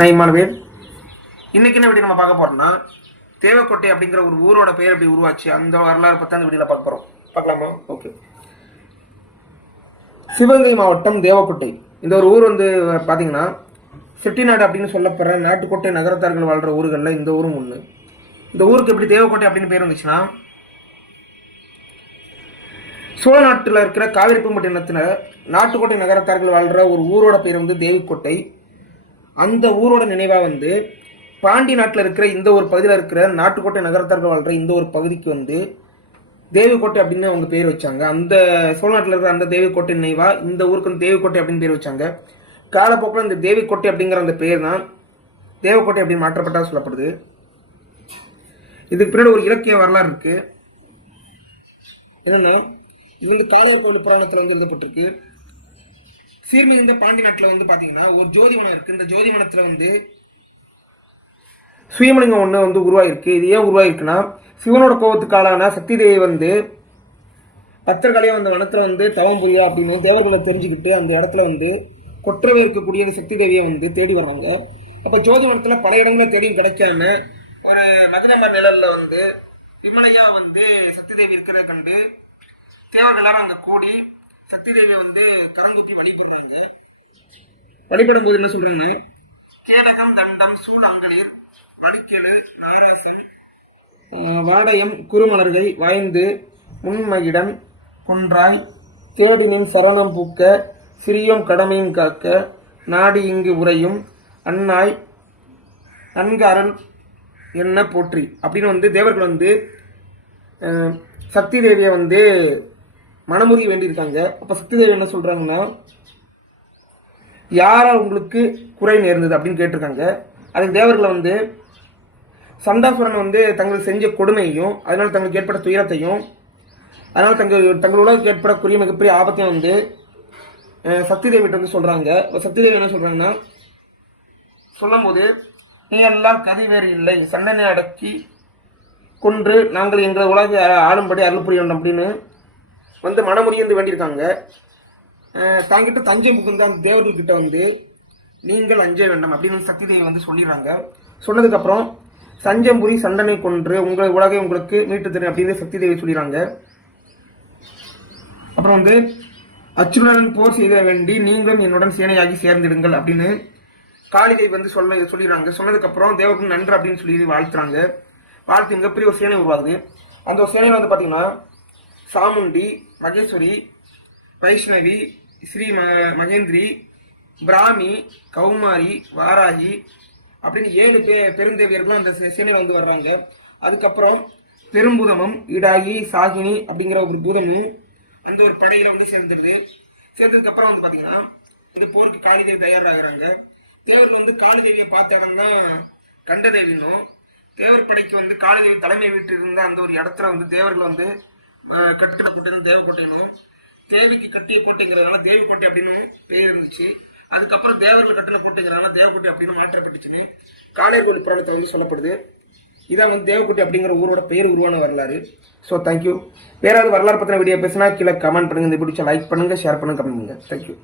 நான் இமானுவேல் இன்னைக்கு என்ன வீடியோ நம்ம பார்க்க போறோம்னா தேவக்கோட்டை அப்படிங்கிற ஒரு ஊரோட பெயர் எப்படி உருவாச்சு. அந்த வரலாறு பற்றி அந்த வீடியோவில் பார்க்க போகிறோம் பார்க்கலாமா? ஓகே. சிவகங்கை மாவட்டம் தேவக்கோட்டை. இந்த ஒரு ஊர் வந்து பார்த்தீங்கன்னா செட்டிநாடு அப்படின்னு சொல்லப்படுற நாட்டுக்கோட்டை நகரத்தார்கள் வாழ்கிற ஊர்களில் இந்த ஊரும் ஒன்று இந்த ஊருக்கு எப்படி தேவக்கோட்டை அப்படின்னு பேர் வந்துச்சுன்னா சோழ நாட்டில் இருக்கிற காவிரிப்பட்டினத்தில் நாட்டுக்கோட்டை நகரத்தார்கள் வாழ்கிற ஒரு ஊரோட பேர் வந்து தேவிக்கோட்டை. அந்த ஊரோட நினைவாக வந்து பாண்டி நாட்டில் இருக்கிற இந்த ஒரு பகுதியில் இருக்கிற நாட்டுக்கோட்டை நகரத்தார்கள் வாழ்கிற இந்த ஒரு பகுதிக்கு வந்து தேவிக்கோட்டை அப்படின்னு அவங்க பேர் வச்சாங்க. அந்த சோழ நாட்டில் இருக்கிற அந்த தேவிக்கோட்டை நினைவாக இந்த ஊருக்கு வந்து தேவிக்கோட்டை அப்படின்னு பேர் வச்சாங்க. காலப்போக்கில் இந்த தேவிக்கோட்டை அப்படிங்கிற அந்த பேர் தான் தேவக்கோட்டை அப்படின்னு மாற்றப்பட்டதாக சொல்லப்படுது. இதுக்கு பின்னாடி ஒரு இலக்கிய வரலாறு இருக்குது என்னென்னா இது வந்து காளையர் கோவில் புராணத்தில் வந்து எழுதப்பட்டிருக்கு. சீர்மிகுந்த பாண்டி நாட்டில் வந்து பார்த்தீங்கன்னா ஒரு ஜோதிமனம் இருக்கு. இந்த ஜோதிவனத்தில் வந்து சுயமலிங்கம் ஒன்று வந்து உருவாயிருக்கு. இது ஏன் உருவாயிருக்குன்னா சிவனோட கோபத்துக்கு ஆளான சக்தி தேவி வந்து பத்திரகாளியாக அந்த வனத்தில் வந்து தவம் புரியா அப்படின்னு தேவர்களை தெரிஞ்சுக்கிட்டு அந்த இடத்துல வந்து கொற்றவே இருக்கக்கூடிய அந்த சக்தி தேவியை வந்து தேடி வர்றாங்க. அப்போ ஜோதிவனத்தில் பல இடங்களில் தேடியும் கிடைக்காம ஒரு மதுநகர் நிழல்ல வந்து விமலையா வந்து சக்தி தேவி இருக்கிறத கண்டு தேவர்கள் எல்லாரும் அங்கே கூடி சக்தி தேவியை வந்து கரங்குத்தி வழிபடுறாங்க. வழிபடும் போது என்ன சொல்றாங்க கேடகம் தண்டம் சூழ் அங்கலீர் வடிக்கெழு நாராசன் வாடயம் குறுமலர்கை வாய்ந்து முன்மகிடம் குன்றாய் தேடினின் சரணம் பூக்க சிறியோம் கடமையும் காக்க நாடி இங்கு உரையும் அன்னாய் நன்கு அருள் என்ன போற்றி? அப்படின்னு வந்து தேவர்கள் வந்து சக்தி தேவியை வந்து மனமுறிய வேண்டியிருக்காங்க. அப்போ சக்திதேவி என்ன சொல்கிறாங்கன்னா யாரால் உங்களுக்கு குறை நேர்ந்தது? அப்படின்னு கேட்டிருக்காங்க. அதுக்கு தேவர்களை வந்து சந்தாசுரன் வந்து தங்களுக்கு செஞ்ச கொடுமையையும் அதனால் தங்களுக்கு ஏற்பட்ட துயரத்தையும் அதனால் தங்கள் தங்களோட ஏற்படக்கூடிய மிகப்பெரிய ஆபத்தையும் வந்து அஹ், சக்தி தேவிட்ட வந்து சொல்கிறாங்க சக்தி தேவி என்ன சொல்கிறாங்கன்னா சொல்லும்போது நீ எல்லாம் கதை வேறு இல்லை. சண்டனை அடக்கி கொன்று நாங்கள் எங்கள் உலகை ஆளும்படி அருள் புரியணும் அப்படின்னு வந்து மனமுடிந்து வேண்டியிருக்காங்க. தாங்கிட்ட தஞ்சை முகுந்த அந்த தேவர்கள்கிட்ட வந்து நீங்கள் அஞ்ச வேண்டாம் அப்படின்னு சக்தி தேவி வந்து சொல்லிடுறாங்க. சொன்னதுக்கப்புறம் சஞ்சம்புரி சண்டனை கொன்று உங்கள் உலகை உங்களுக்கு மீட்டு தரும் அப்படின்னு சக்தி தேவி சொல்லிடுறாங்க. அப்புறம் வந்து அச்சுடன் போர் செய்த வேண்டி நீங்களும் என்னுடன் சேனையாகி சேர்ந்திடுங்கள் அப்படின்னு காளிதேவி வந்து சொல்ல சொல்லிடுறாங்க. சொன்னதுக்கப்புறம் தேவர்கள் நன்று அப்படின்னு சொல்லி வாழ்த்துறாங்க. வாழ்த்து மிகப்பெரிய ஒரு சேனை உருவாகுது. அந்த ஒரு சேனையில் வந்து பார்த்தீங்கன்னா சாமுண்டி மகேஸ்வரி வைஷ்ணவி ஸ்ரீ ம மகேந்திரி பிராமி கௌமாரி வாராகி அப்படின்னு ஏழு பே பெருந்தேவியர்களும் அந்த செஷனில் வந்து வர்றாங்க. அதுக்கப்புறம் பெரும்பூதமும் இடாகி சாகினி அப்படிங்கிற ஒரு பூதமும் அந்த ஒரு படையில வந்து சேர்ந்துருது சேர்ந்ததுக்கு அப்புறம் வந்து பாத்தீங்கன்னா இந்த போருக்கு காளிதேவி தயாராகிறாங்க. தேவர்கள் வந்து காளிதேவியை பார்த்த இடம் தான் கண்டதேவினும் தேவர் படைக்கு வந்து காளிதேவி தலைமை வீட்டு இருந்த அந்த ஒரு இடத்துல வந்து தேவர்கள் வந்து கட்டிட கோட்டைன்னு தேவக்கோட்டைனும் தேவிக்கு கட்டிய கோட்டைங்கிறதுனால தேவக்கோட்டை அப்படின்னு பெயர் இருந்துச்சு. அதுக்கப்புறம் தேவர்கள் கட்டின கோட்டைங்கிறதுனால தேவக்கோட்டை அப்படின்னு மாற்றப்பட்டுச்சுன்னு காளையர்கோவில் புராணத்தை வந்து சொல்லப்படுது. இதான் வந்து தேவக்குட்டி அப்படிங்கிற ஊரோட பெயர் உருவான வரலாறு. ஸோ தேங்க்யூ வேற ஏதாவது வரலாறு பற்றின வீடியோ பேசினா கீழே கமெண்ட் பண்ணுங்க. இந்த பிடிச்ச லைக் பண்ணுங்க ஷேர் பண்ணுங்க கமெண்ட் பண்ணுங்க. தேங்க்யூ